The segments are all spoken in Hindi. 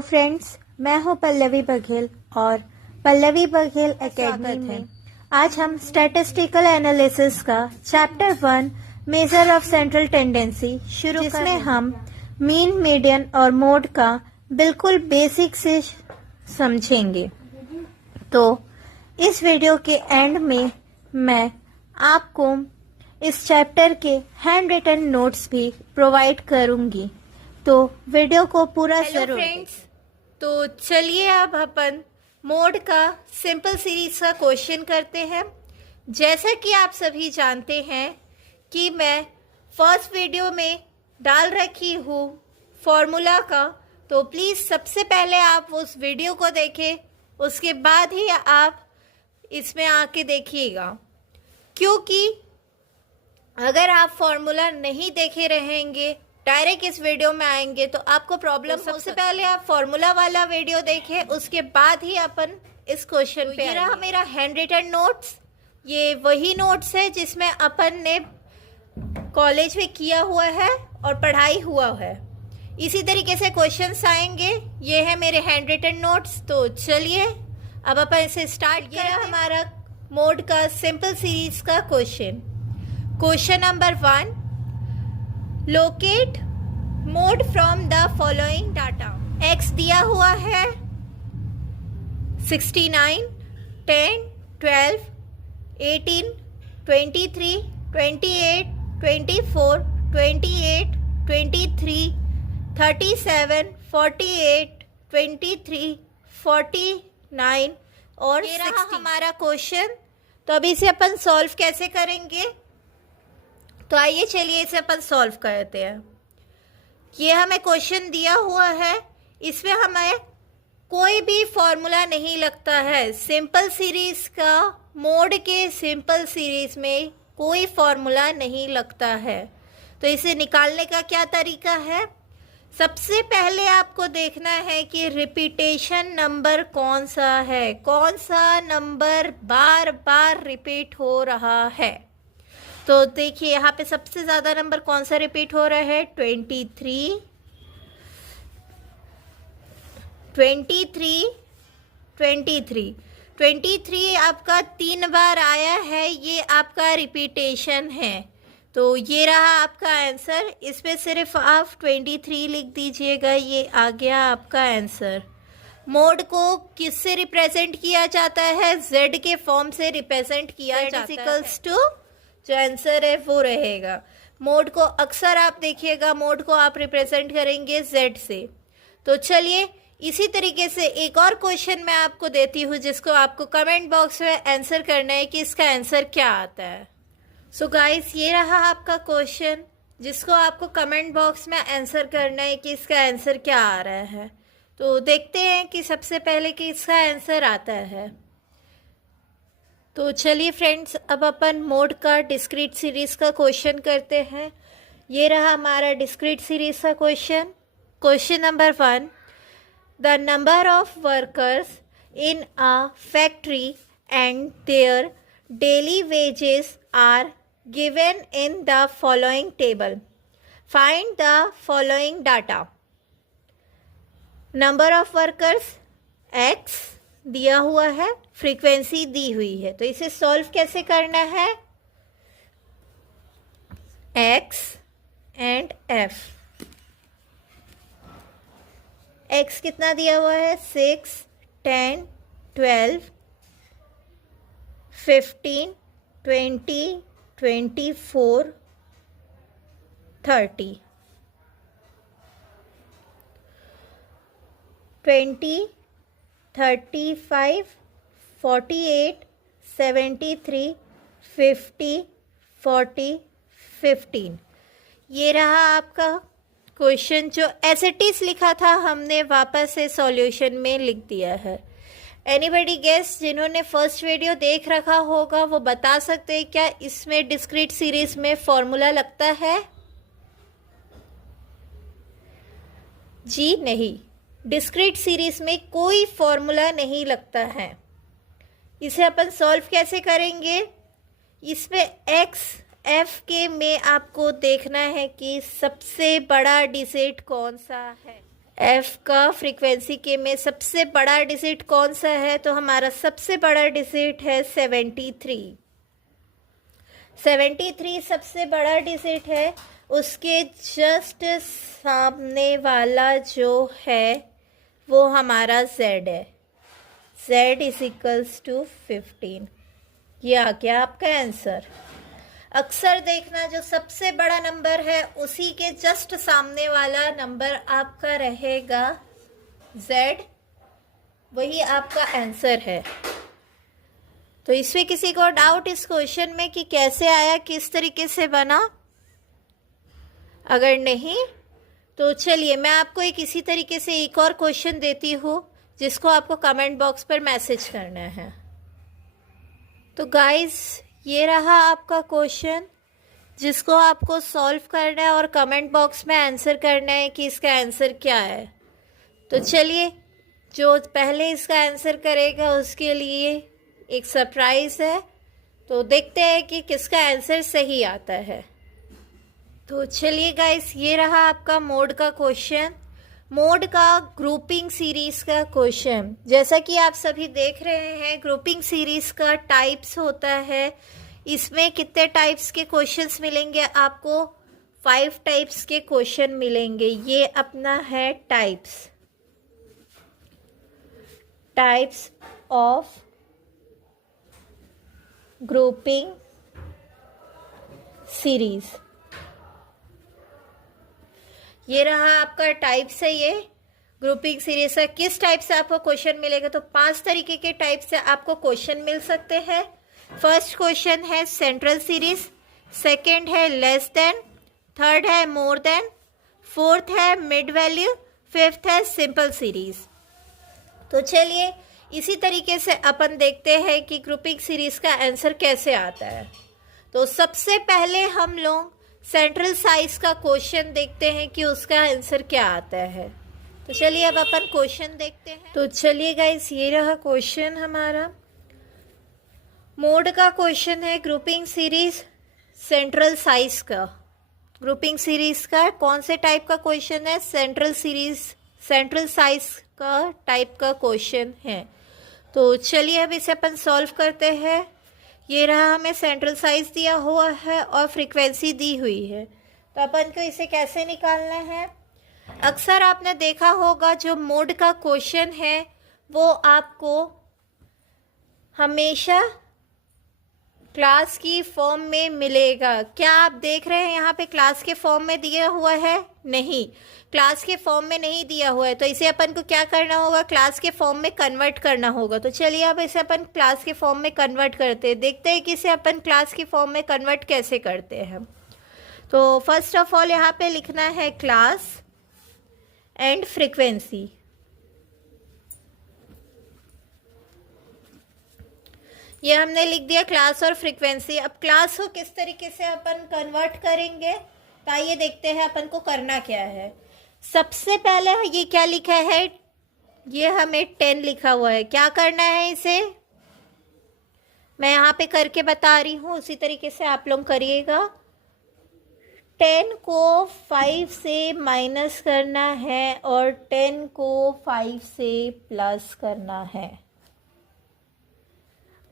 हेलो फ्रेंड्स, मैं हूं पल्लवी बघेल और पल्लवी बघेल एकेडमी में आज हम स्टैटिस्टिकल एनालिसिस का chapter 1 measure of central tendency शुरू जिसमें हम मीन, मीडियन और मोड का बिल्कुल बेसिक से समझेंगे। तो इस वीडियो के एंड में मैं आपको इस चैप्टर के हैंड रिटन नोट्स भी प्रोवाइड करूंगी, तो वीडियो को पूरा जरूर फ्रेंड्स। तो चलिए अब अपन मोड का सिंपल सीरीज का क्वेश्चन करते हैं। जैसा कि आप सभी जानते हैं कि मैं फर्स्ट वीडियो में डाल रखी हूँ फॉर्मूला का, तो प्लीज़ सबसे पहले आप उस वीडियो को देखें, उसके बाद ही आप इसमें आके देखिएगा, क्योंकि अगर आप फॉर्मूला नहीं देखे रहेंगे डायरेक्ट इस वीडियो में आएंगे तो आपको प्रॉब्लम हो। सबसे पहले आप फॉर्मूला वाला वीडियो देखें, उसके बाद ही अपन इस क्वेश्चन पे। ये रहा मेरा हैंड रिटन नोट्स। ये वही नोट्स है जिसमें अपन ने कॉलेज में किया हुआ है और पढ़ाई हुआ है। इसी तरीके से क्वेश्चंस आएंगे। ये है मेरे हैंड रिटन नोट्स। तो चलिए अब अपन इसे स्टार्ट किया। हमारा मोड का सिंपल सीरीज का question. Question number 1, locate mode from the following data. X दिया हुआ है 69, 10, 12, 18, 23, 28, 24, 28, 23, 37, 48, 23, 49 और 60। रहा हमारा क्वेश्चन। तो अभी इसे अपन सॉल्व कैसे करेंगे, तो आइए चलिए इसे अपन सॉल्व करते हैं। ये हमें क्वेश्चन दिया हुआ है, इसमें हमें कोई भी फॉर्मूला नहीं लगता है। सिंपल सीरीज का मोड के सिंपल सीरीज में कोई फॉर्मूला नहीं लगता है। तो इसे निकालने का क्या तरीका है, सबसे पहले आपको देखना है कि रिपीटेशन नंबर कौन सा है, कौन सा नंबर बार बार रिपीट हो रहा है। तो देखिए यहाँ पे सबसे ज़्यादा नंबर कौन सा रिपीट हो रहा है, 23, 23, 23, 23 आपका 3 बार आया है, ये आपका रिपीटेशन है। तो ये रहा आपका आंसर। इस पे सिर्फ आप 23 लिख दीजिएगा, ये आ गया आपका आंसर। मोड को किससे रिप्रेजेंट किया जाता है, जेड के फॉर्म से रिप्रेजेंट किया जाता है। टू जो आंसर है वो रहेगा। मोड को अक्सर आप देखिएगा, मोड को आप रिप्रेजेंट करेंगे जेड से। तो चलिए इसी तरीके से एक और क्वेश्चन मैं आपको देती हूँ, जिसको आपको कमेंट बॉक्स में आंसर करना है कि इसका आंसर क्या आता है। सो गाइस, ये रहा आपका क्वेश्चन, जिसको आपको कमेंट बॉक्स में आंसर करना है कि इसका आंसर क्या आ रहा है। तो देखते हैं कि सबसे पहले कि इसका आंसर आता है। तो चलिए फ्रेंड्स, अब अपन मोड का डिस्क्रीट सीरीज का क्वेश्चन करते हैं। ये रहा हमारा डिस्क्रीट सीरीज का question. Question number 1, the number of workers in a factory and their daily wages are given in the following table. Find the following data. Number of workers X दिया हुआ है, फ्रीक्वेंसी दी हुई है। तो इसे सॉल्व कैसे करना है, एक्स एंड एफ। एक्स कितना दिया हुआ है, 6, 10, 12, 15, 20, 24, 30, 20, 35, 48, 73, 50, 40, 15। ये रहा आपका क्वेश्चन, जो एज इट इज लिखा था हमने वापस से सॉल्यूशन में लिख दिया है। एनीबडी गेस, जिन्होंने फर्स्ट वीडियो देख रखा होगा वो बता सकते हैं क्या इसमें डिस्क्रीट सीरीज में फॉर्मूला लगता है? जी नहीं, डिस्क्रीट सीरीज में कोई फॉर्मूला नहीं लगता है। इसे अपन सॉल्व कैसे करेंगे, इसमें एक्स एफ के में आपको देखना है कि सबसे बड़ा डिजिट कौन सा है। एफ का फ्रीक्वेंसी के में सबसे बड़ा डिजिट कौन सा है? तो हमारा सबसे बड़ा डिजिट है 73। 73 सबसे बड़ा डिजिट है। उसके जस्ट सामने वाला जो है वो हमारा Z है। Z is equals to 15। ये आ गया आपका आंसर। अक्सर देखना जो सबसे बड़ा नंबर है उसी के जस्ट सामने वाला नंबर आपका रहेगा Z, वही आपका आंसर है। तो इसमें किसी को डाउट इस क्वेश्चन में कि कैसे आया, किस तरीके से बना? अगर नहीं तो चलिए मैं आपको एक इसी तरीके से एक और क्वेश्चन देती हूँ जिसको आपको कमेंट बॉक्स पर मैसेज करना है। तो गाइस ये रहा आपका क्वेश्चन जिसको आपको सॉल्व करना है और कमेंट बॉक्स में आंसर करना है कि इसका आंसर क्या है। तो चलिए जो पहले इसका आंसर करेगा उसके लिए एक सरप्राइज़ है, तो देखते हैं कि किसका आंसर सही आता है। तो चलिए गाइस ये रहा आपका मोड का क्वेश्चन, मोड का ग्रुपिंग सीरीज़ का क्वेश्चन। जैसा कि आप सभी देख रहे हैं ग्रुपिंग सीरीज़ का टाइप्स होता है। इसमें कितने टाइप्स के क्वेश्चंस मिलेंगे आपको? 5 टाइप्स के क्वेश्चन मिलेंगे। ये अपना है टाइप्स ऑफ ग्रुपिंग सीरीज। ये रहा आपका टाइप्स है ये ग्रुपिंग सीरीज है। किस टाइप से आपको क्वेश्चन मिलेगा? तो 5 तरीके के टाइप से आपको क्वेश्चन मिल सकते हैं। फर्स्ट क्वेश्चन है सेंट्रल सीरीज, सेकंड है लेस देन, थर्ड है मोर देन, फोर्थ है मिड वैल्यू, फिफ्थ है सिंपल सीरीज। तो चलिए इसी तरीके से अपन देखते हैं कि ग्रुपिंग सीरीज का आंसर कैसे आता है। तो सबसे पहले हम लोग सेंट्रल साइज का क्वेश्चन देखते हैं कि उसका आंसर क्या आता है। तो चलिए अब अपन क्वेश्चन देखते हैं। तो चलिए गाइस ये रहा क्वेश्चन हमारा। मोड का क्वेश्चन है ग्रुपिंग सीरीज सेंट्रल साइज का। ग्रुपिंग सीरीज का कौन से टाइप का क्वेश्चन है? सेंट्रल साइज का टाइप का क्वेश्चन है। तो चलिए अब इसे अपन सॉल्व करते हैं। ये रहा, हमें सेंट्रल साइज दिया हुआ है और फ्रीक्वेंसी दी हुई है। तो अपन को इसे कैसे निकालना है? अक्सर आपने देखा होगा जो मोड का क्वेश्चन है वो आपको हमेशा क्लास की फॉर्म में मिलेगा। क्या आप देख रहे हैं यहाँ पे क्लास के फॉर्म में दिया हुआ है? नहीं, क्लास के फॉर्म में नहीं दिया हुआ है। तो इसे अपन को क्या करना होगा? क्लास के फॉर्म में कन्वर्ट करना होगा। तो चलिए अब इसे अपन क्लास के फॉर्म में कन्वर्ट करते हैं। देखते हैं कि इसे अपन क्लास के फॉर्म में कन्वर्ट कैसे करते हैं। तो फर्स्ट ऑफ ऑल यहाँ पे लिखना है क्लास एंड फ्रीक्वेंसी। ये हमने लिख दिया क्लास और फ्रीक्वेंसी। अब क्लास को किस तरीके से अपन कन्वर्ट करेंगे, तो आइए देखते हैं अपन को करना क्या है। सबसे पहले ये क्या लिखा है? ये हमें 10 लिखा हुआ है। क्या करना है इसे? मैं यहाँ पे करके बता रही हूँ, उसी तरीके से आप लोग करिएगा। 10 को 5 से माइनस करना है और 10 को 5 से प्लस करना है।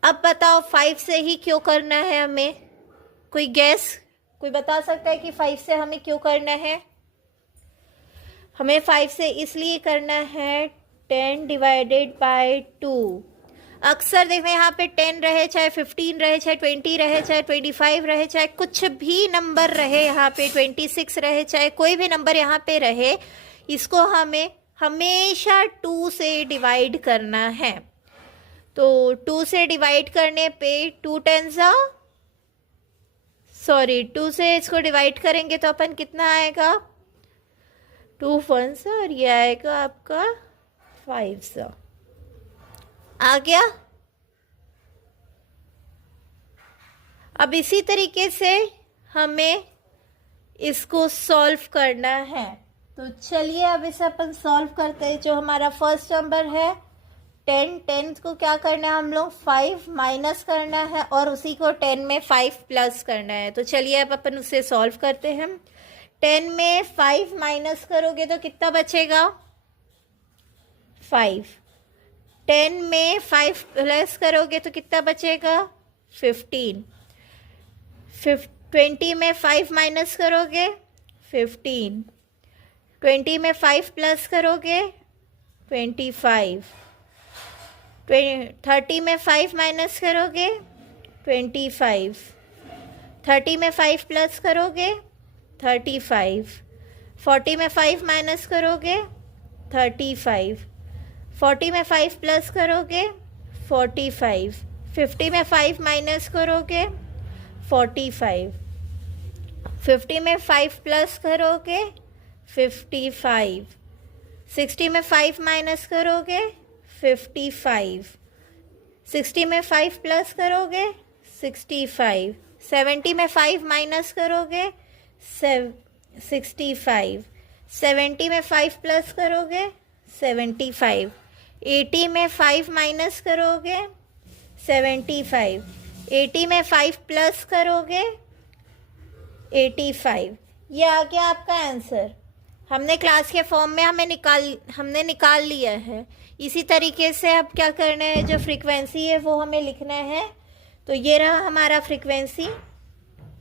अब बताओ 5 से ही क्यों करना है हमें? कोई गैस, कोई बता सकता है कि 5 से हमें क्यों करना है? हमें 5 से इसलिए करना है 10 डिवाइडेड बाय 2। अक्सर देखें यहाँ पे 10 रहे, चाहे 15 रहे, चाहे 20 रहे, चाहे 25 रहे, चाहे कुछ भी नंबर रहे, यहाँ पे 26 रहे, चाहे कोई भी नंबर यहाँ पे रहे, इसको हमें हमेशा 2 से डिवाइड करना है। तो 2 से डिवाइड करने पे 2 से इसको डिवाइड करेंगे तो अपन कितना आएगा? 2 1 और ये आएगा आपका 5 आ गया। अब इसी तरीके से हमें इसको सॉल्व करना है। तो चलिए अब इसे अपन सॉल्व करते हैं। जो हमारा फर्स्ट नंबर है 10 को क्या करना है हम लोग? 5 माइनस करना है और उसी को 10 में 5 प्लस करना है। तो चलिए अब अपन उसे सॉल्व करते हैं। 10 में 5 माइनस करोगे तो कितना बचेगा? 5। 10 में 5 प्लस करोगे तो कितना बचेगा? 15। 20 में 5 माइनस करोगे? 15। 20 में 5 प्लस करोगे? 25। 30 में 5 माइनस करोगे? 25। 30 में 5 प्लस करोगे? 35। 40 में 5 माइनस करोगे? 35। 40 में 5 प्लस करोगे? 45। 50 में 5 माइनस करोगे? 45। 50 में 5 प्लस करोगे? 55। 60 में 5 माइनस करोगे? 55। 60 में 5 प्लस करोगे? 65। 70 में 5 माइनस करोगे? 65। 70 में 5 प्लस करोगे? 75। 80 में 5 माइनस करोगे? 75। 80 में 5 प्लस करोगे? 85। ये आ गया आपका आंसर। हमने क्लास के फॉर्म में हमने निकाल लिया है। इसी तरीके से अब क्या करना है, जो फ्रीक्वेंसी है वो हमें लिखना है। तो ये रहा हमारा फ्रीक्वेंसी।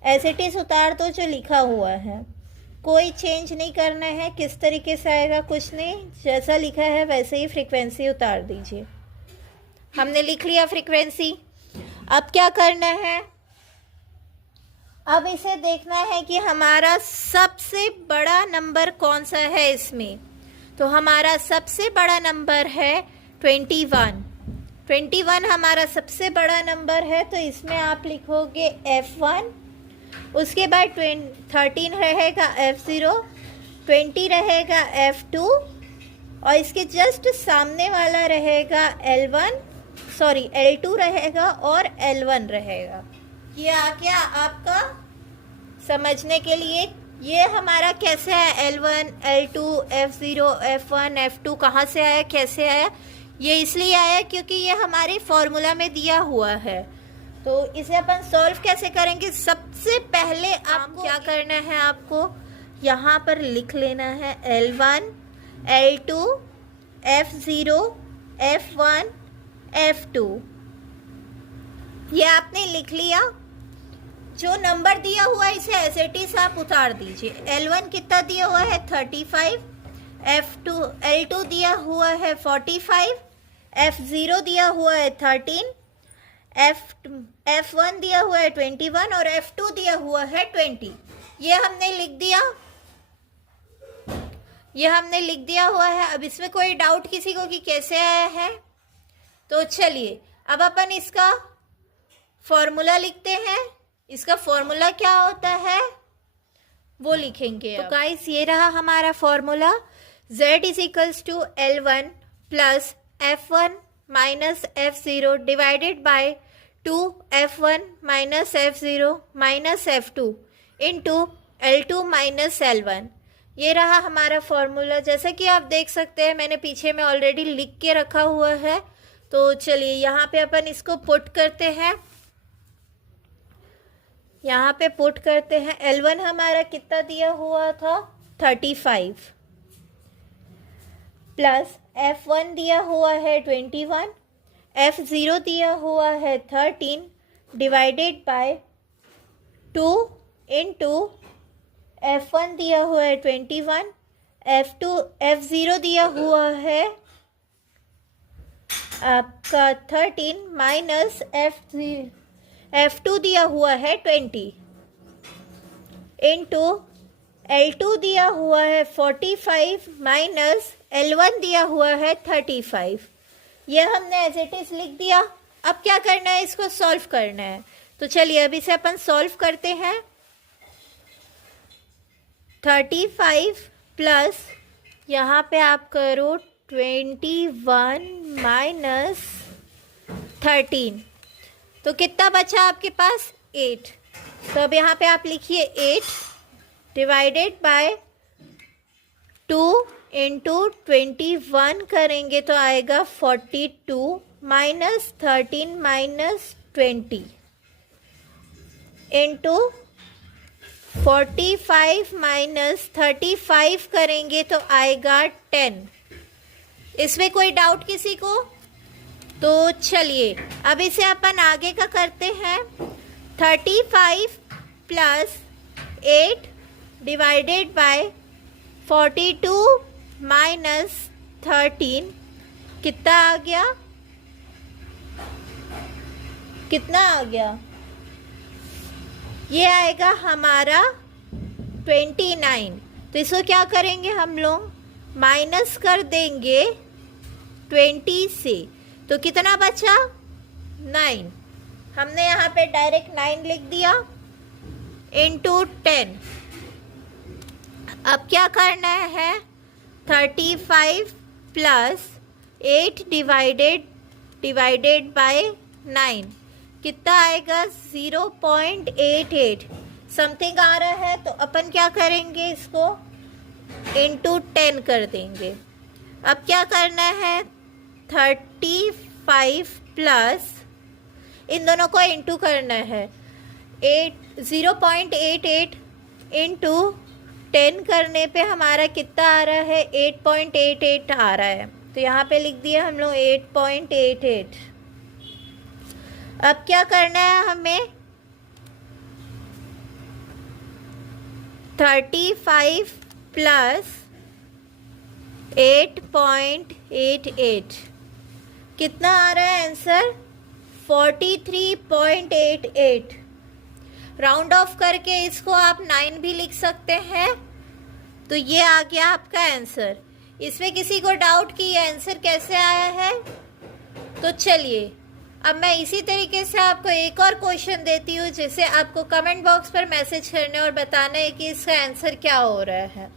एज इट इज़ उतार दो जो लिखा हुआ है, कोई चेंज नहीं करना है। किस तरीके से आएगा कुछ नहीं, जैसा लिखा है वैसे ही फ्रीक्वेंसी उतार दीजिए। हमने लिख लिया फ्रीक्वेंसी। अब क्या करना है, अब इसे देखना है कि हमारा सबसे बड़ा नंबर कौन सा है इसमें। तो हमारा सबसे बड़ा नंबर है 21। 21 हमारा सबसे बड़ा नंबर है, तो इसमें आप लिखोगे F1। उसके बाद 13 रहेगा F0, 20 रहेगा F2 और इसके जस्ट सामने वाला रहेगा L2 रहेगा और L1 रहेगा। ये आ गया आपका समझने के लिए। ये हमारा कैसे है, L1, L2, F0, F1, F2 कहाँ से आया, कैसे आया? ये इसलिए आया क्योंकि ये हमारे फॉर्मूला में दिया हुआ है। तो इसे अपन सॉल्व कैसे करेंगे, सबसे पहले आपको क्या करना है, आपको यहाँ पर लिख लेना है L1, L2, F0, F1, F2। ये आपने लिख लिया। जो नंबर दिया हुआ है इसे एज इट इज आप उतार दीजिए। L1 कितना दिया हुआ है 35, L2 दिया हुआ है 45, F0 दिया हुआ है 13, F1 दिया हुआ है 21 और F2 दिया हुआ है 20। ये हमने लिख दिया हुआ है। अब इसमें कोई डाउट किसी को कि कैसे आया है? तो चलिए अब अपन इसका फॉर्मूला लिखते हैं। इसका फॉर्मूला क्या होता है वो लिखेंगे। तो गाइस ये रहा हमारा formula. Z is equals to L1 plus F1 minus F0 divided by 2 F1 minus F0 minus F2 into L2 minus L1। ये रहा हमारा फॉर्मूला। जैसे कि आप देख सकते हैं मैंने पीछे में ऑलरेडी लिख के रखा हुआ है। तो चलिए यहाँ पे अपन इसको पुट करते हैं। यहाँ पे पुट करते हैं। L1 हमारा कितना दिया हुआ था 35 प्लस F1 दिया हुआ है 21, F0 दिया हुआ है 13 डिवाइडेड बाय 2 इंटू F1 दिया हुआ है 21, F0 दिया हुआ है आपका 13 माइनस F2 दिया हुआ है 20 इंटू L2 दिया हुआ है 45 माइनस L1 दिया हुआ है 35। ये हमने एज इट इज लिख दिया। अब क्या करना है, इसको सॉल्व करना है। तो चलिए अब इसे अपन सॉल्व करते हैं। 35 प्लस यहाँ पे आप करो 21 माइनस 13, तो कितना बचा आपके पास 8। तो अब यहाँ पे आप लिखिए 8 डिवाइडेड बाय 2 इंटू 21 करेंगे तो आएगा 42 माइनस 13 माइनस 20 इंटू 45 माइनस 35 करेंगे तो आएगा 10। इसमें कोई डाउट किसी को? तो चलिए अब इसे अपन आगे का करते हैं। 35 प्लस 8 डिवाइडेड बाय 42 माइनस 13 कितना आ गया? कितना आ गया? ये आएगा हमारा 29। तो इसको क्या करेंगे हम लोग? माइनस कर देंगे 20 से। तो कितना बचा? 9। हमने यहाँ पे डायरेक्ट 9 लिख दिया इंटू 10। अब क्या करना है? 35 प्लस 8 डिवाइडेड बाय 9 कितना आएगा? 0.88 समथिंग आ रहा है। तो अपन क्या करेंगे? इसको इंटू 10 कर देंगे। अब क्या करना है? 35 प्लस इन दोनों को इंटू करना है। 0.88 इंटू 10 करने पे हमारा कितना आ रहा है? 8.88 आ रहा है। तो यहाँ पे लिख दिया हम लोग 8.88। अब क्या करना है हमें? 35 प्लस 8.88 कितना आ रहा है आंसर? 43.88। राउंड ऑफ करके इसको आप 9 भी लिख सकते हैं। तो ये आ गया आपका आंसर। इसमें किसी को डाउट कि ये आंसर कैसे आया है? तो चलिए अब मैं इसी तरीके से आपको एक और क्वेश्चन देती हूँ, जिसे आपको कमेंट बॉक्स पर मैसेज करने और बताना है कि इसका आंसर क्या हो रहा है।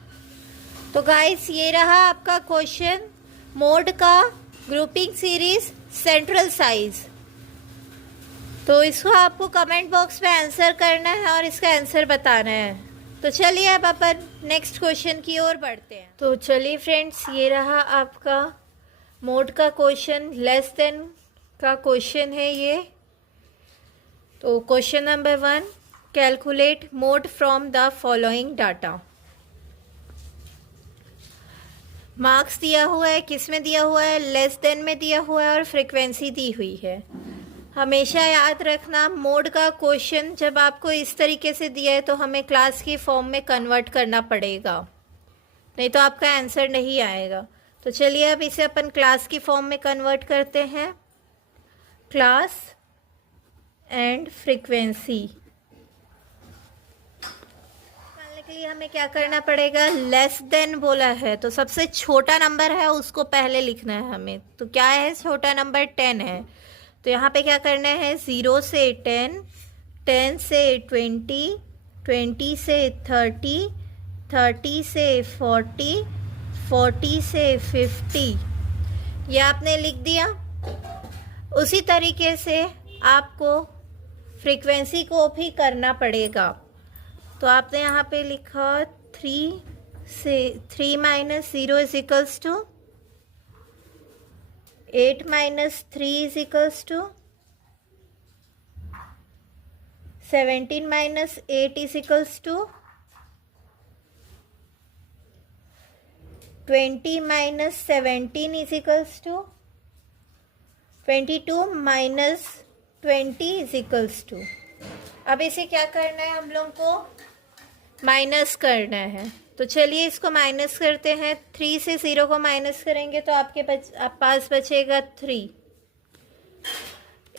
तो गाइस ये रहा आपका क्वेश्चन, मोड का ग्रुपिंग सीरीज सेंट्रल साइज। तो इसको आपको कमेंट बॉक्स में आंसर करना है और इसका आंसर बताना है। तो चलिए अब अपन नेक्स्ट क्वेश्चन की ओर बढ़ते हैं। तो चलिए फ्रेंड्स ये रहा आपका मोड का क्वेश्चन, लेस देन का क्वेश्चन है ये। तो question number 1, calculate mode from the following data. Marks दिया हुआ है, किस में दिया हुआ है? लेस देन में दिया हुआ है और फ्रीक्वेंसी दी हुई है। हमेशा याद रखना, मोड का क्वेश्चन जब आपको इस तरीके से दिया है तो हमें क्लास की फॉर्म में कन्वर्ट करना पड़ेगा, नहीं तो आपका आंसर नहीं आएगा। तो चलिए अब इसे अपन क्लास की फॉर्म में कन्वर्ट करते हैं। क्लास एंड फ्रीक्वेंसी निकालने के लिए हमें क्या करना पड़ेगा? लेस देन बोला है तो सबसे छोटा नंबर है उसको पहले लिखना है हमें। तो क्या है? छोटा नंबर 10 है। तो यहाँ पे क्या करना है? 0 से 10, 10 से 20, 20 से 30, 30 से 40, 40 से 50। ये आपने लिख दिया। उसी तरीके से आपको फ्रीक्वेंसी को भी करना पड़ेगा। तो आपने यहाँ पे लिखा 3 minus 0 is equals to 8 minus 3 is equals to 17 minus 8 is equals to 20 minus 17 is equals to 22 minus 20 is equals to. अब इसे क्या करना है? हम लोग को माइनस करना है। तो चलिए इसको माइनस करते हैं। 3 से 0 को माइनस करेंगे तो आपके पास बचेगा 3।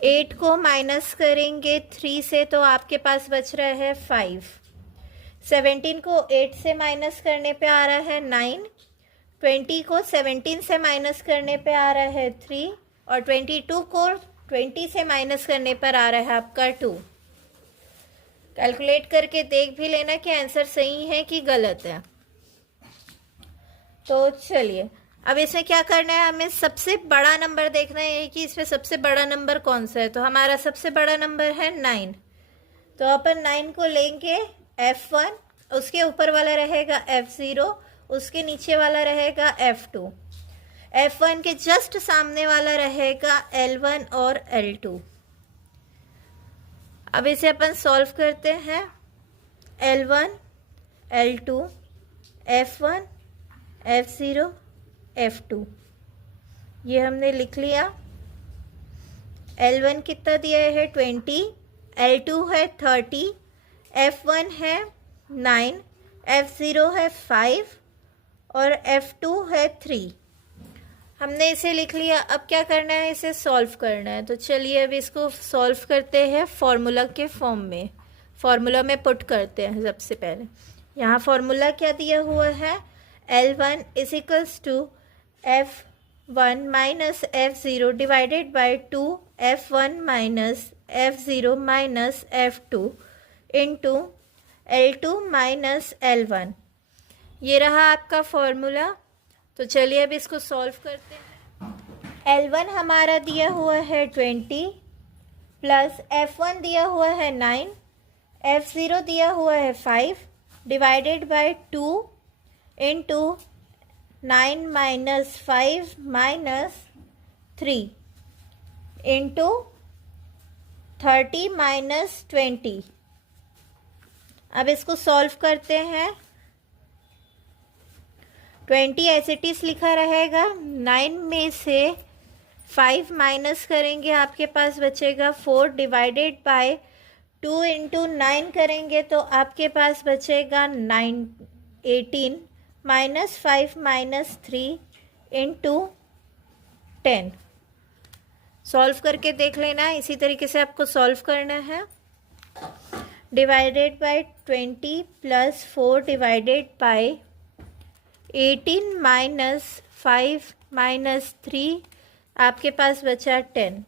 8 को माइनस करेंगे 3 से तो आपके पास बच रहा है 5। 17 को 8 से माइनस करने पे आ रहा है 9। 20 को 17 से माइनस करने पे आ रहा है 3 और 22 को 20 से माइनस करने पर आ रहा है आपका 2। कैलकुलेट करके देख भी लेना कि आंसर सही है कि गलत है। तो चलिए अब इसमें क्या करना है? हमें सबसे बड़ा नंबर देखना है कि इसमें सबसे बड़ा नंबर कौन सा है। तो हमारा सबसे बड़ा नंबर है 9। तो अपन 9 को लेंगे F1, उसके ऊपर वाला रहेगा F0, उसके नीचे वाला रहेगा F2, F1 के जस्ट सामने वाला रहेगा L1 और L2। अब इसे अपन सॉल्व करते हैं। L1, L2, F1, F0, F2। ये हमने लिख लिया। L1 कितना दिया है 20, L2 है 30, F1 है 9, F0 है 5 और F2 है 3। हमने इसे लिख लिया। अब क्या करना है, इसे सॉल्व करना है। तो चलिए अब इसको सॉल्व करते हैं फॉर्मूला के फॉर्म में, फॉर्मूला में पुट करते हैं। सबसे पहले यहाँ फॉर्मूला क्या दिया हुआ है, L1 is equals to F1 minus F0 divided by 2 F1 minus F0 minus F2 into L2 minus L1। ये रहा आपका फॉर्मूला। तो चलिए अब इसको सॉल्व करते हैं। L1 हमारा दिया हुआ है 20 प्लस F1 दिया हुआ है 9, F0 दिया हुआ है 5 divided by 2 into 9 minus 5 minus 3 into 30 minus 20। अब इसको सॉल्व करते हैं। 20 एज इट इज लिखा रहेगा। 9 में से 5 माइनस करेंगे, आपके पास बचेगा 4 डिवाइडेड बाय 2 इंटू 9 करेंगे तो आपके पास बचेगा 18 माइनस 5 माइनस 3 इंटू 10। सॉल्व करके देख लेना है, इसी तरीके से आपको सॉल्व करना है। Divided by 20 plus 4 divided by 18 minus 5 minus 3, आपके पास बचा 10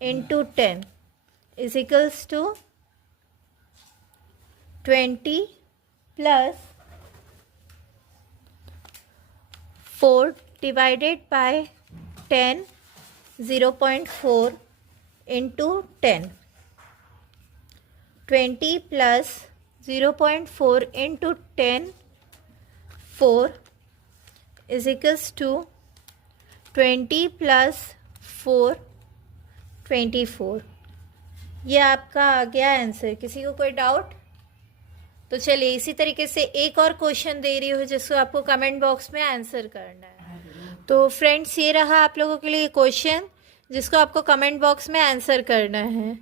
into 10 is equals to 20 plus 4 divided by 10 0.4 into 10। 20 plus 0.4 into 10 4 is equals to 20 plus 4 24। ये आपका आ गया आंसर। किसी को कोई डाउट? तो चलिए इसी तरीके से एक और क्वेश्चन दे रही हूँ जिसको आपको कमेंट बॉक्स में आंसर करना है। तो फ्रेंड्स ये रहा आप लोगों के लिए क्वेश्चन जिसको आपको कमेंट बॉक्स में आंसर करना है।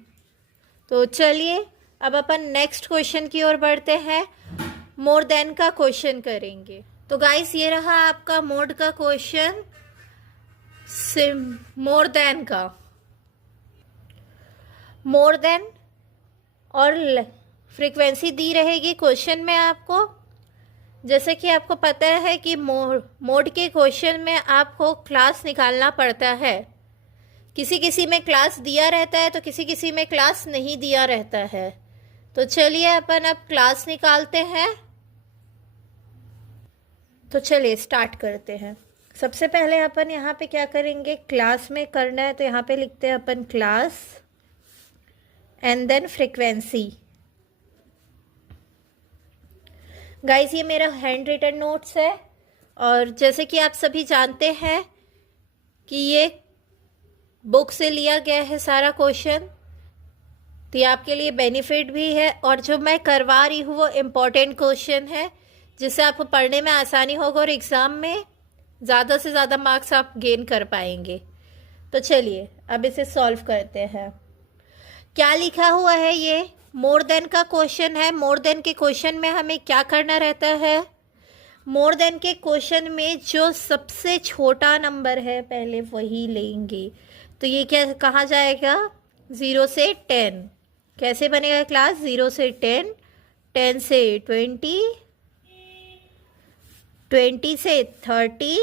तो चलिए अब अपन नेक्स्ट क्वेश्चन की ओर बढ़ते हैं। मोर देन का क्वेश्चन करेंगे। तो गाइस ये रहा आपका मोड का क्वेश्चन, मोर देन का। मोर देन और फ्रीक्वेंसी दी रहेगी क्वेश्चन में आपको। जैसे कि आपको पता है कि मोड के क्वेश्चन में आपको क्लास निकालना पड़ता है। किसी किसी में क्लास दिया रहता है तो किसी किसी में क्लास नहीं दिया रहता है। तो चलिए अपन अब क्लास निकालते हैं। तो चलिए स्टार्ट करते हैं। सबसे पहले अपन यहाँ पे क्या करेंगे, क्लास में करना है तो यहाँ पे लिखते हैं अपन class and then frequency. Guys ये मेरा हैंड रिटन नोट्स है और जैसे कि आप सभी जानते हैं कि ये बुक से लिया गया है सारा क्वेश्चन, तो ये आपके लिए बेनिफिट भी है। और जो मैं करवा रही हूँ वो इम्पोर्टेंट क्वेश्चन है जिससे आपको पढ़ने में आसानी होगा और एग्ज़ाम में ज़्यादा से ज़्यादा मार्क्स आप गेन कर पाएंगे। तो चलिए अब इसे सॉल्व करते हैं। क्या लिखा हुआ है, ये मोर देन का क्वेश्चन है। मोर देन के क्वेश्चन में हमें क्या करना रहता है, मोर देन के क्वेश्चन में जो सबसे छोटा नंबर है पहले वही लेंगे। तो ये क्या कहा जाएगा, 0 से 10। कैसे बनेगा क्लास, 0 से 10, 10 से 20, 20 से 30,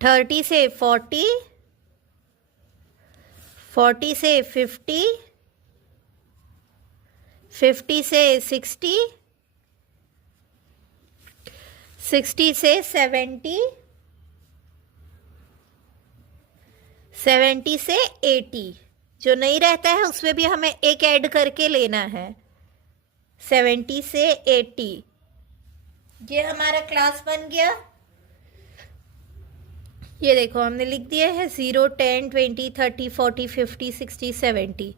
30 से 40, 40 से 50, 50 से 60, 60 से 70, 70 से 80। जो नहीं रहता है उसमें भी हमें एक ऐड करके लेना है, 70 से 80। ये हमारा क्लास बन गया। ये देखो हमने लिख दिया है 0, 10, 20, 30, 40, 50, 60, 70।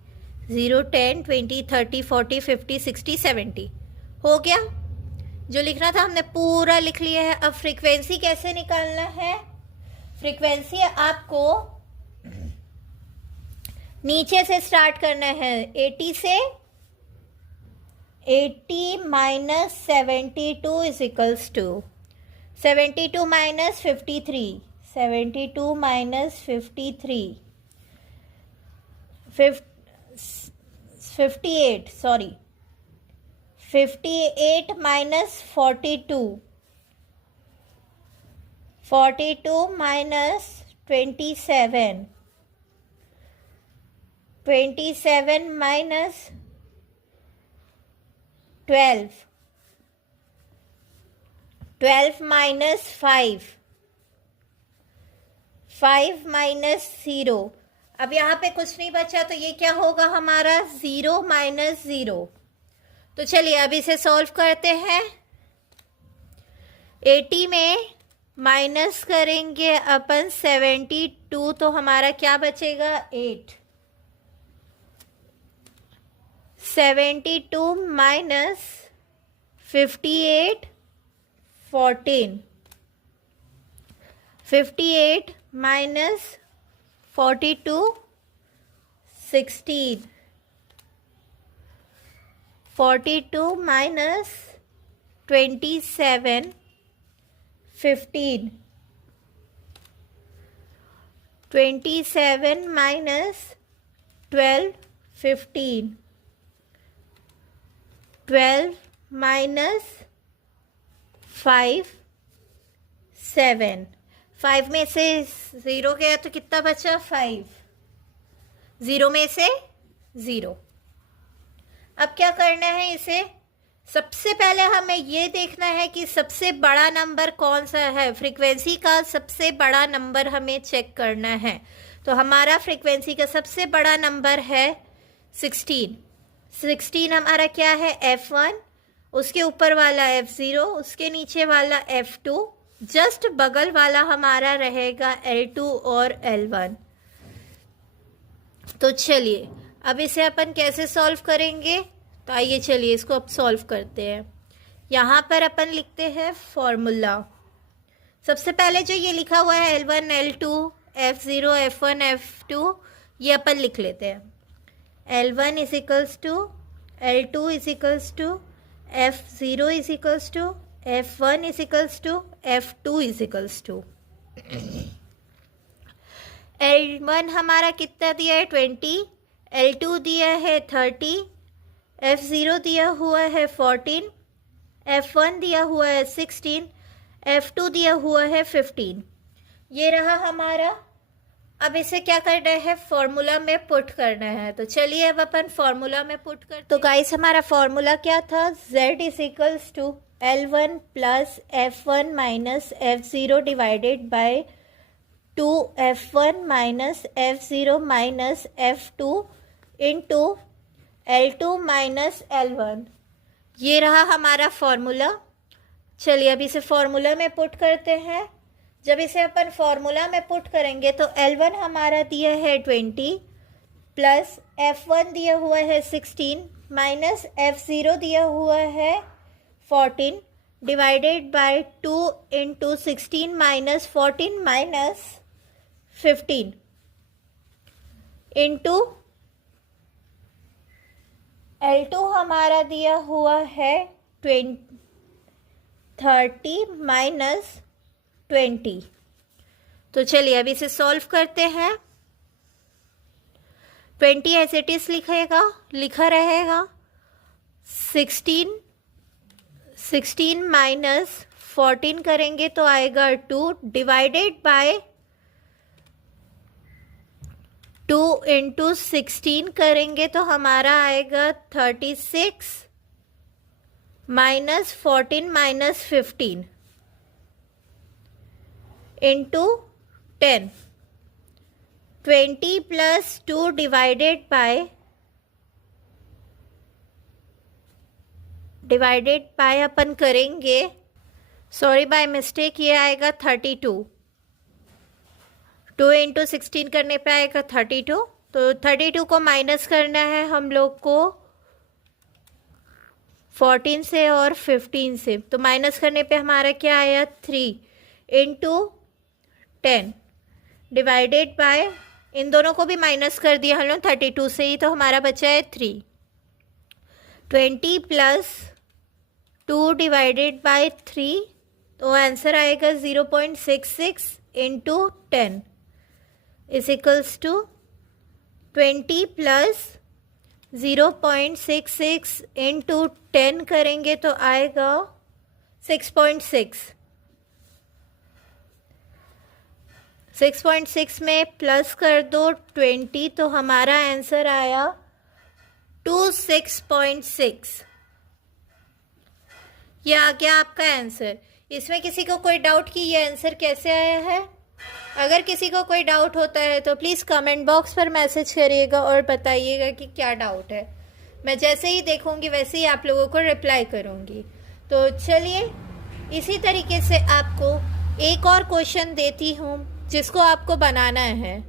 0, 10, 20, 30, 40, 50, 60, 70 हो गया। जो लिखना था हमने पूरा लिख लिया है। अब फ्रीक्वेंसी कैसे निकालना है, फ्रीक्वेंसी आपको नीचे से स्टार्ट करना है, 80 से 80 minus 72 is equals to 72 minus 53, 72 minus 53, 58 sorry 58 minus 42, 42 minus 27, 27 minus 12, 12 minus 5, 5 minus 0। अब यहाँ पे कुछ नहीं बचा तो ये क्या होगा हमारा 0 माइनस 0। तो चलिए अब इसे सॉल्व करते हैं। 80 में माइनस करेंगे अपन 72 तो हमारा क्या बचेगा 8। 72 minus 58 14, 58 minus 42 16, 42 minus 27 15, 27 minus 12 15, 12 minus 5 7, 5 में से 0 गया तो कितना बचा 5, 0 में से 0। अब क्या करना है इसे, सबसे पहले हमें ये देखना है कि सबसे बड़ा नंबर कौन सा है, फ्रीक्वेंसी का सबसे बड़ा नंबर हमें चेक करना है। तो हमारा फ्रीक्वेंसी का सबसे बड़ा नंबर है 16। 16 हमारा क्या है F1, उसके ऊपर वाला F0, उसके नीचे वाला F2, जस्ट बगल वाला हमारा रहेगा L2 और L1। तो चलिए अब इसे अपन कैसे सॉल्व करेंगे, तो आइए चलिए इसको अब सॉल्व करते हैं। यहाँ पर अपन लिखते हैं फॉर्मूला। सबसे पहले जो ये लिखा हुआ है L1 L2 F0 F1 F2 ये अपन लिख लेते हैं। L1 is equals to L2 is equals to F0 is equals to F1 is equals to F2 is equals to. L1 हमारा कितना दिया है 20, L2 दिया है 30, F0 दिया हुआ है 14, F1 दिया हुआ है 16, F2 दिया हुआ है 15। ये रहा हमारा। अब इसे क्या करना है, फॉर्मूला में पुट करना है। तो चलिए अब अपन फॉर्मूला में पुट करते हैं। तो गाइस हमारा फॉर्मूला क्या था, Z is equals to L1 plus F1 minus F0 divided by 2 F1 minus F0 minus F2 into L2 minus L1। ये रहा हमारा फॉर्मूला। चलिए अब इसे फॉर्मूला में पुट करते हैं। जब इसे अपन फॉर्मूला में पुट करेंगे तो L1 हमारा दिया है 20 प्लस F1 दिया हुआ है 16 माइनस F0 दिया हुआ है 14 divided by 2 into 16 minus 14 minus 15 into L2 हमारा दिया हुआ है 30 माइनस 20। तो चलिए अब इसे सॉल्व करते हैं। 20 एज इट इज लिखा रहेगा। 16 माइनस 14 करेंगे तो आएगा 2 डिवाइडेड बाय 2 इंटू 16 करेंगे तो हमारा आएगा 36 minus 14 minus 15 into 10। 20 plus 2 divided by अपन करेंगे, सॉरी बाय मिस्टेक, ये आएगा 32। 2 इंटू 16 करने पे आएगा 32। तो 32 को माइनस करना है हम लोग को 14 से और 15 से। तो माइनस करने पे हमारा क्या आया 3 इंटू 10 डिवाइडेड बाय, इन दोनों को भी माइनस कर दिया हम लोग 32 से ही, तो हमारा बचा है 3। 20 प्लस 2 डिवाइडेड बाय 3, तो आंसर आएगा 0.66 into 10 is equals to 20 plus 0.66 into 10 करेंगे तो आएगा 6.6। 6.6 में प्लस कर दो 20, तो हमारा आंसर आया 26.6। ये आ गया आपका आंसर। इसमें किसी को कोई डाउट कि ये आंसर कैसे आया है? अगर किसी को कोई डाउट होता है तो प्लीज़ कमेंट बॉक्स पर मैसेज करिएगा और बताइएगा कि क्या डाउट है। मैं जैसे ही देखूंगी वैसे ही आप लोगों को रिप्लाई करूंगी। तो चलिए, इसी तरीके से आपको एक और क्वेश्चन देती हूँ जिसको आपको बनाना है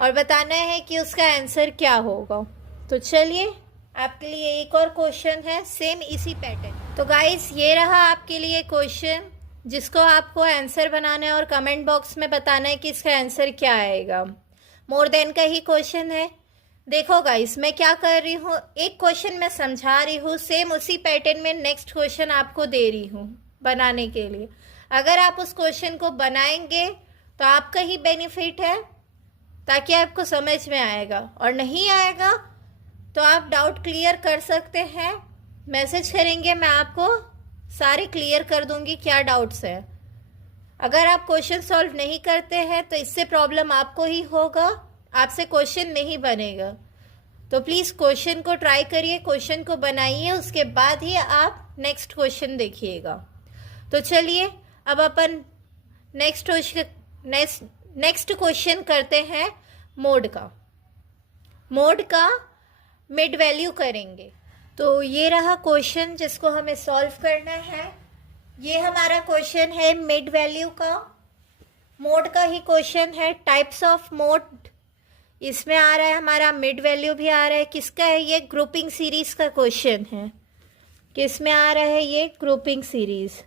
और बताना है कि उसका आंसर क्या होगा। तो चलिए, आपके लिए एक और क्वेश्चन है सेम इसी पैटर्न। तो गाइस, ये रहा आपके लिए क्वेश्चन जिसको आपको आंसर बनाना है और कमेंट बॉक्स में बताना है कि इसका आंसर क्या आएगा। मोर देन का ही क्वेश्चन है। देखो गाइस, मैं क्या कर रही हूँ, एक क्वेश्चन मैं समझा रही हूँ, सेम उसी पैटर्न में नेक्स्ट क्वेश्चन आपको दे रही हूँ बनाने के लिए। अगर आप उस क्वेश्चन को बनाएंगे तो आपका ही बेनिफिट है, ताकि आपको समझ में आएगा, और नहीं आएगा तो आप डाउट क्लियर कर सकते हैं। मैसेज करेंगे, मैं आपको सारे क्लियर कर दूंगी क्या डाउट्स है। अगर आप क्वेश्चन सॉल्व नहीं करते हैं तो इससे प्रॉब्लम आपको ही होगा, आपसे क्वेश्चन नहीं बनेगा। तो प्लीज़ क्वेश्चन को ट्राई करिए, क्वेश्चन को बनाइए, उसके बाद ही आप नेक्स्ट क्वेश्चन देखिएगा। तो चलिए, अब अपन नेक्स्ट क्वेश्चन करते हैं मोड का। मोड का मिड वैल्यू करेंगे। तो ये रहा क्वेश्चन जिसको हमें सॉल्व करना है। ये हमारा क्वेश्चन है मिड वैल्यू का, मोड का ही क्वेश्चन है। टाइप्स ऑफ मोड इसमें आ रहा है हमारा, मिड वैल्यू भी आ रहा है। किसका है ये? ग्रुपिंग सीरीज का क्वेश्चन है। किसमें आ रहा है ये? Grouping series.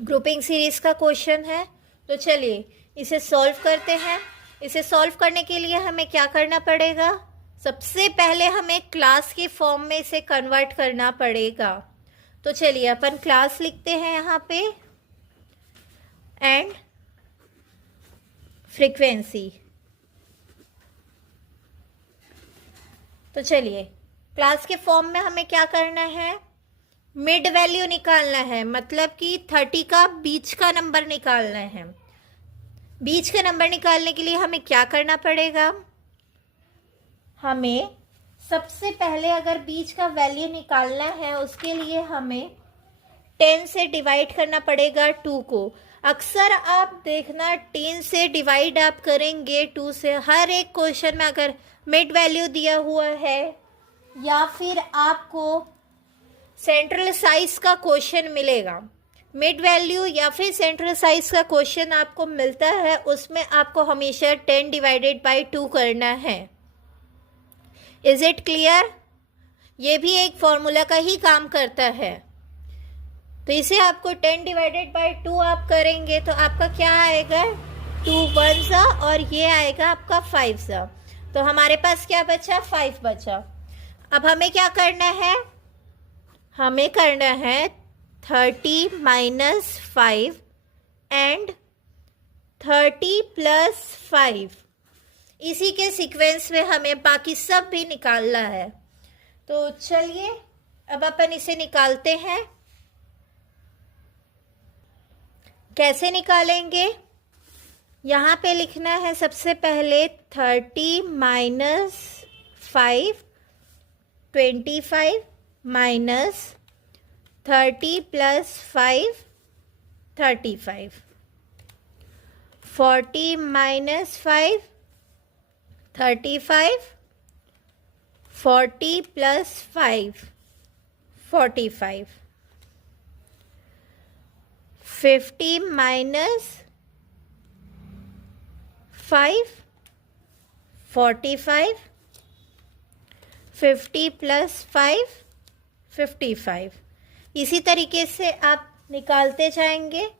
ग्रुपिंग सीरीज का क्वेश्चन है। तो चलिए इसे सॉल्व करते हैं। इसे सॉल्व करने के लिए हमें क्या करना पड़ेगा? सबसे पहले हमें क्लास के फॉर्म में इसे कन्वर्ट करना पड़ेगा। तो चलिए अपन क्लास लिखते हैं यहाँ पे, एंड फ्रीक्वेंसी। तो चलिए, क्लास के फॉर्म में हमें क्या करना है? मिड वैल्यू निकालना है, मतलब कि 30 का बीच का नंबर निकालना है। बीच का नंबर निकालने के लिए हमें क्या करना पड़ेगा? हमें सबसे पहले अगर बीच का वैल्यू निकालना है उसके लिए हमें 10 से डिवाइड करना पड़ेगा 2 को। अक्सर आप देखना 10 से डिवाइड आप करेंगे 2 से, हर एक क्वेश्चन में अगर मिड वैल्यू दिया हुआ है या फिर आपको सेंट्रल साइज का क्वेश्चन मिलेगा, मिड वैल्यू या फिर सेंट्रल साइज का क्वेश्चन आपको मिलता है, उसमें आपको हमेशा 10 डिवाइडेड बाई 2 करना है। Is it clear? ये भी एक फॉर्मूला का ही काम करता है। तो इसे आपको 10 डिवाइडेड बाई 2 आप करेंगे तो आपका क्या आएगा? 2 1 सा, और ये आएगा आपका 5 सा। तो हमारे पास क्या बचा? 5 बचा। अब हमें क्या करना है? हमें करना है 30 माइनस 5 एंड 30 प्लस 5। इसी के सीक्वेंस में हमें बाकी सब भी निकालना है। तो चलिए अब अपन इसे निकालते हैं। कैसे निकालेंगे? यहाँ पे लिखना है सबसे पहले 30 minus 5, 25 minus 30 plus 5, 35, 40 minus 5, 35, 40 plus 5, 45, 50 minus 5, 45, 50 plus 5, 55। इसी तरीके से आप निकालते जाएंगे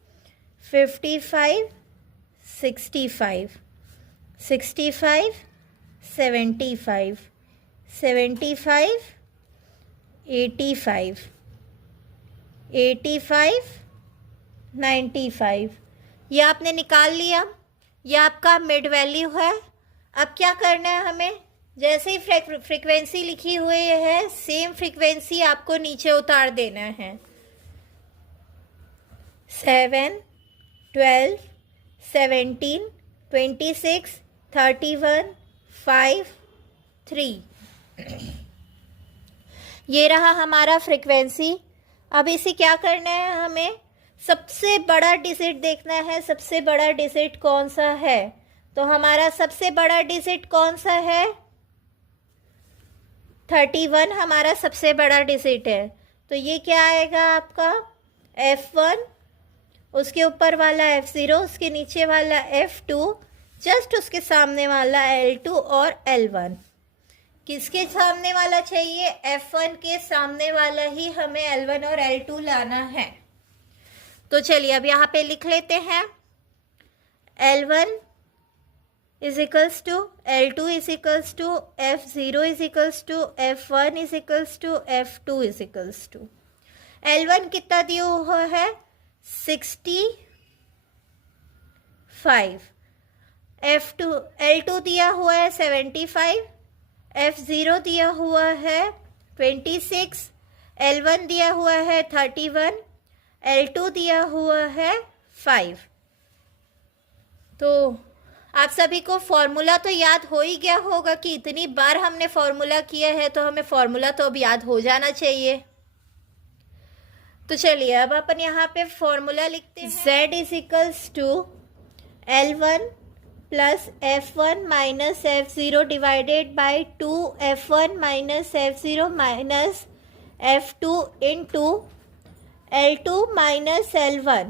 55, 65, 65, 75, 75, 85, 85, 95। ये आपने निकाल लिया, ये आपका मिड वैल्यू है। अब क्या करना है हमें, जैसे ही फ्रीक्वेंसी लिखी हुई है सेम फ्रीक्वेंसी आपको नीचे उतार देना है। 7, 12, 17, 26, 31, 5, 3। ये रहा हमारा फ्रीक्वेंसी। अब इसे क्या करना है, हमें सबसे बड़ा डिजिट देखना है। सबसे बड़ा डिजिट कौन सा है? तो हमारा सबसे बड़ा डिजिट कौन सा है? 31 हमारा सबसे बड़ा डिजिट है। तो ये क्या आएगा आपका F1, उसके ऊपर वाला F0, उसके नीचे वाला F2, जस्ट उसके सामने वाला L2 और L1। किसके सामने वाला चाहिए? F1 के सामने वाला ही हमें L1 और L2 लाना है। तो चलिए अब यहाँ पे लिख लेते हैं। L1 is equals to L2 is equals to F0 is equals to F1 is equals to F2 is equals to. L1 कितना दिया हुआ है? 65। L2 दिया हुआ है 75, F0 दिया हुआ है 26, L1 दिया हुआ है 31, L2 दिया हुआ है 5। तो आप सभी को फॉर्मूला तो याद हो ही गया होगा कि इतनी बार हमने फॉर्मूला किया है तो हमें फॉर्मूला तो अब याद हो जाना चाहिए। तो चलिए अब अपन यहाँ पे फॉर्मूला लिखते हैं। Z is equals to L1 plus F1 minus F0 divided by 2 F1 minus F0 minus F2 into L2 minus L1।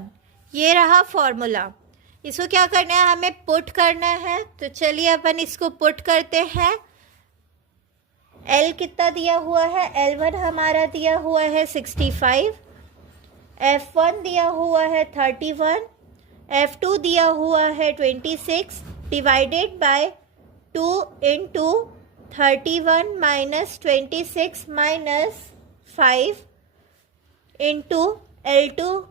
ये रहा फॉर्मूला। इसको क्या करना है, हमें पुट करना है। तो चलिए अपन इसको पुट करते हैं। L कितना दिया हुआ है? L1 हमारा दिया हुआ है 65, F1 दिया हुआ है 31, F2 दिया हुआ है 26 divided by 2 into 31 minus 26 minus 5 into into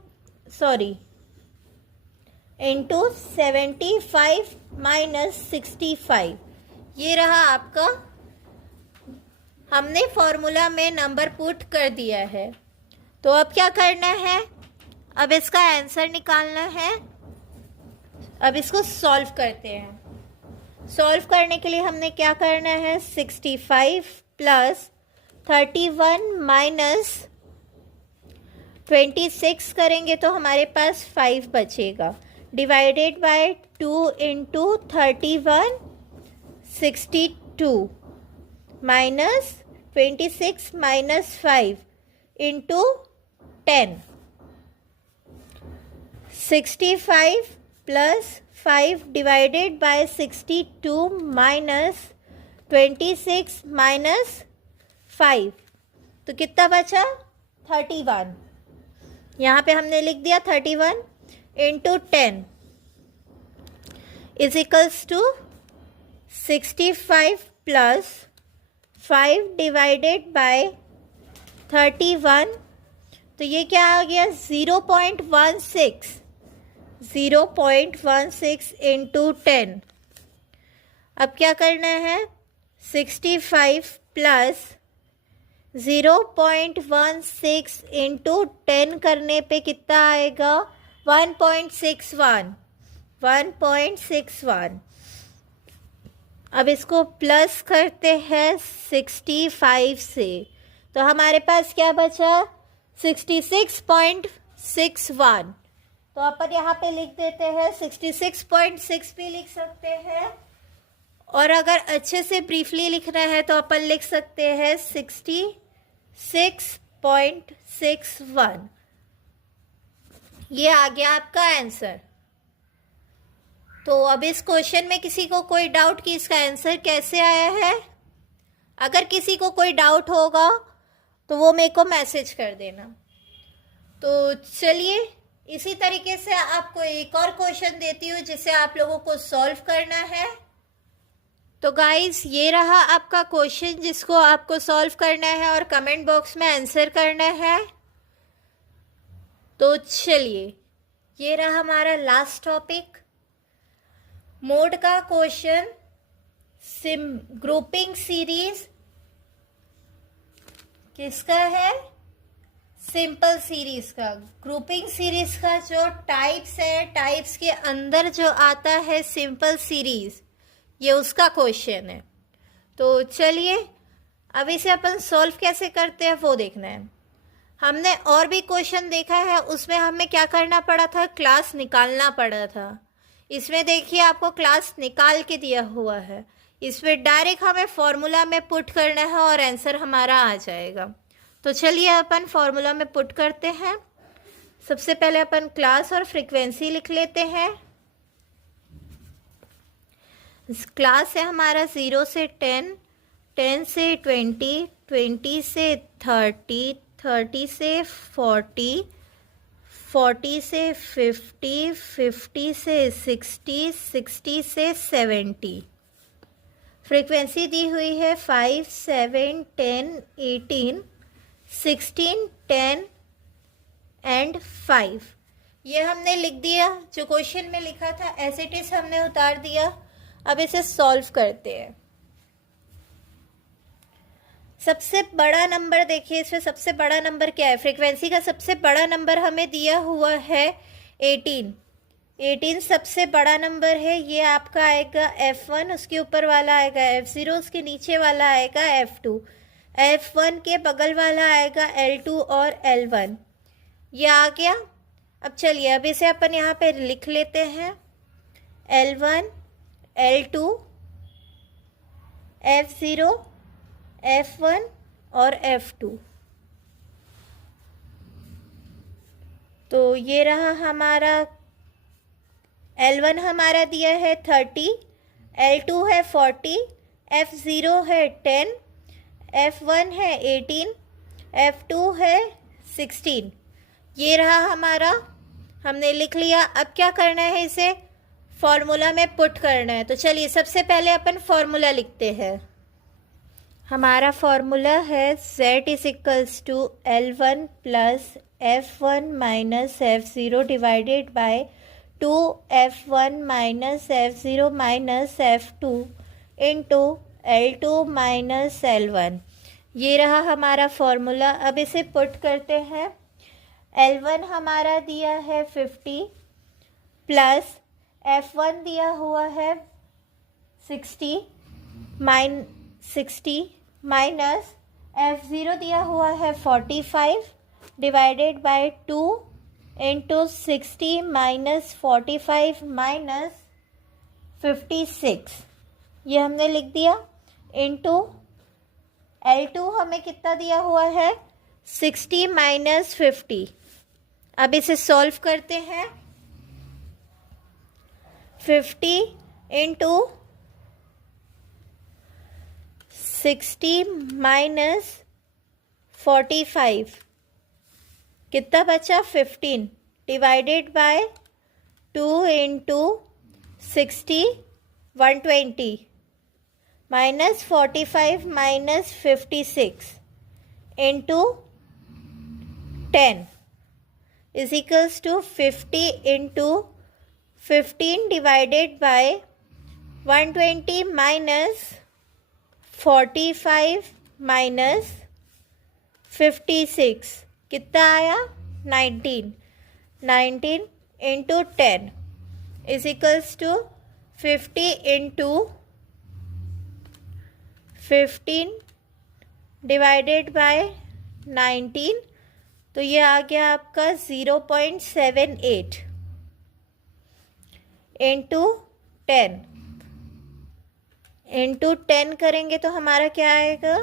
75 minus 65। ये रहा आपका, हमने फॉर्मूला में नंबर पुट कर दिया है। तो अब क्या करना है, अब इसका आंसर निकालना है। अब इसको सॉल्व करते हैं। सॉल्व करने के लिए हमने क्या करना है, 65 प्लस 31 माइनस 26 करेंगे तो हमारे पास 5 बचेगा, divided by 2 into 31 62 minus 26 minus 5 into 10। 65 plus 5 divided bye 62 minus 26 minus 5, तो कितना बचा? 31। यहाँ पे हमने लिख दिया 31 into 10 is equals to 65 plus 5 divided by 31। तो ये क्या आ गया? 0.16 इंटू 10। अब क्या करना है, 65 प्लस 0.16 इंटू 10 करने पे कितना आएगा? 1.61। अब इसको प्लस करते हैं 65 से, तो हमारे पास क्या बचा? 66.61। तो अपन यहाँ पे लिख देते हैं 66.6 भी लिख सकते हैं, और अगर अच्छे से ब्रीफली लिखना है तो अपन लिख सकते हैं 66.61। ये आ गया आपका आंसर। तो अब इस क्वेश्चन में किसी को कोई डाउट कि इसका आंसर कैसे आया है? अगर किसी को कोई डाउट होगा तो वो मेरे को मैसेज कर देना। तो चलिए इसी तरीके से आपको एक और क्वेश्चन देती हूँ जिसे आप लोगों को सॉल्व करना है। तो गाइस ये रहा आपका क्वेश्चन जिसको आपको सॉल्व करना है और कमेंट बॉक्स में आंसर करना है। तो चलिए ये रहा हमारा लास्ट टॉपिक, मोड का क्वेश्चन, ग्रुपिंग सीरीज किसका है? सिंपल सीरीज का। ग्रुपिंग सीरीज का जो टाइप्स है, टाइप्स के अंदर जो आता है सिंपल सीरीज, ये उसका क्वेश्चन है। तो चलिए अब इसे अपन सॉल्व कैसे करते हैं वो देखना है। हमने और भी क्वेश्चन देखा है, उसमें हमें क्या करना पड़ा था? क्लास निकालना पड़ा था। इसमें देखिए आपको क्लास निकाल के दिया हुआ है, इसमें डायरेक्ट हमें फॉर्मूला में पुट करना है और आंसर हमारा आ जाएगा। तो चलिए अपन फॉर्मूला में पुट करते हैं। सबसे पहले अपन क्लास और फ्रीक्वेंसी लिख लेते हैं। क्लास है हमारा 0 से 10, 10 से 20, 20 से 30, 30 से 40, 40 से 50, 50 से 60, 60 से 70। फ्रीक्वेंसी दी हुई है 5, 7, 10, 18, 16, 10 एंड 5। ये हमने लिख दिया, जो क्वेश्चन में लिखा था एज इट इज हमने उतार दिया। अब इसे सॉल्व करते हैं। सबसे बड़ा नंबर देखिए, इसमें सबसे बड़ा नंबर क्या है? फ्रीक्वेंसी का सबसे बड़ा नंबर हमें दिया हुआ है 18। 18 सबसे बड़ा नंबर है। ये आपका आएगा F1, उसके ऊपर वाला आएगा F0, उसके नीचे वाला आएगा F2, F1 के बगल वाला आएगा L2 और L1। ये आ गया। अब चलिए अब इसे अपन यहाँ पे लिख लेते हैं। L1, L2, F0, F1 और F2। तो ये रहा हमारा L1 हमारा दिया है 30, L2 है 40, F0 है 10, F1 है 18, F2 है 16। ये रहा हमारा, हमने लिख लिया। अब क्या करना है? इसे फॉर्मूला में पुट करना है। तो चलिए सबसे पहले अपन फॉर्मूला लिखते हैं। हमारा फॉर्मूला है Z is equals to L1 plus F1 minus F0 divided by 2F1 minus F0 minus F2 into L2 minus L1। ये रहा हमारा फॉर्मूला। अब इसे पुट करते हैं। L1 हमारा दिया है 50 प्लस F1 दिया हुआ है 60 माइनस F0 दिया हुआ है 45 divided by 2 into 60 minus 45 minus 56। ये हमने लिख दिया। इंटू L2 हमें कितना दिया हुआ है? 60 माइनस 50। अब इसे सॉल्व करते हैं। 50 इंटू 60 माइनस 45 कितना बचा? 15 divided by 2 into 60 120 minus 45 minus 56 into 10 is equals to 50 into 15 divided by 120 minus 45 minus 56 कितना आया? 19। 19 into 10 is equals to 50 into 15 divided by 19। तो ये आ गया आपका 0.78 इंटू 10। इंटू 10 करेंगे तो हमारा क्या आएगा?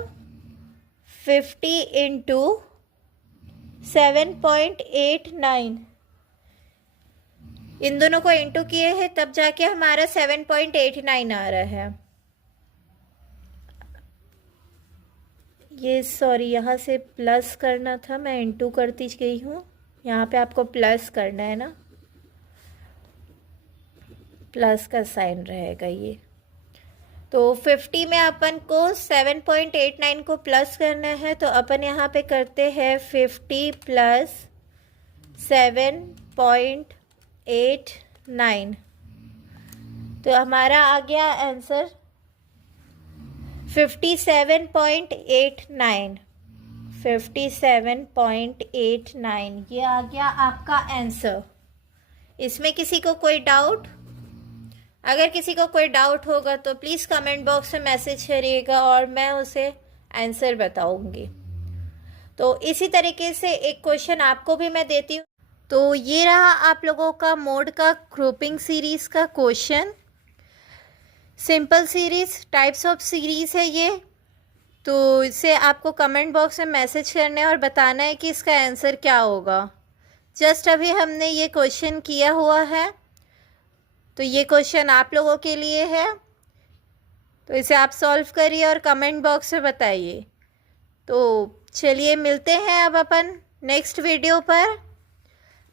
50 इंटू 7.89। इन दोनों को इंटू किए हैं तब जाके हमारा 7.89 आ रहा है। ये सॉरी, यहाँ से प्लस करना था, मैं इंटू करती गई हूँ, यहाँ पे आपको प्लस करना है ना, प्लस का साइन रहेगा ये। तो 50 में अपन को 7.89 को प्लस करना है, तो अपन यहाँ पे करते हैं 50 प्लस 7.89, तो हमारा आ गया आंसर 57.89। 57.89 ये आ गया आपका आंसर। इसमें किसी को कोई डाउट? अगर किसी को कोई डाउट होगा तो प्लीज़ कमेंट बॉक्स में मैसेज करिएगा और मैं उसे आंसर बताऊंगी। तो इसी तरीके से एक क्वेश्चन आपको भी मैं देती हूँ। तो ये रहा आप लोगों का मोड का ग्रुपिंग सीरीज़ का question. Simple series, types of series है ये। तो इसे आपको कमेंट बॉक्स में मैसेज करना है और बताना है कि इसका आंसर क्या होगा। जस्ट अभी हमने ये क्वेश्चन किया हुआ है, तो ये क्वेश्चन आप लोगों के लिए है। तो इसे आप सॉल्व करिए और कमेंट बॉक्स में बताइए। तो चलिए मिलते हैं अब अपन नेक्स्ट वीडियो पर।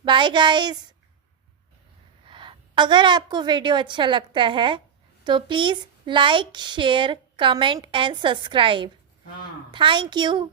Bye guys. अगर आपको वीडियो अच्छा लगता है तो please like, share, comment and subscribe. Thank you.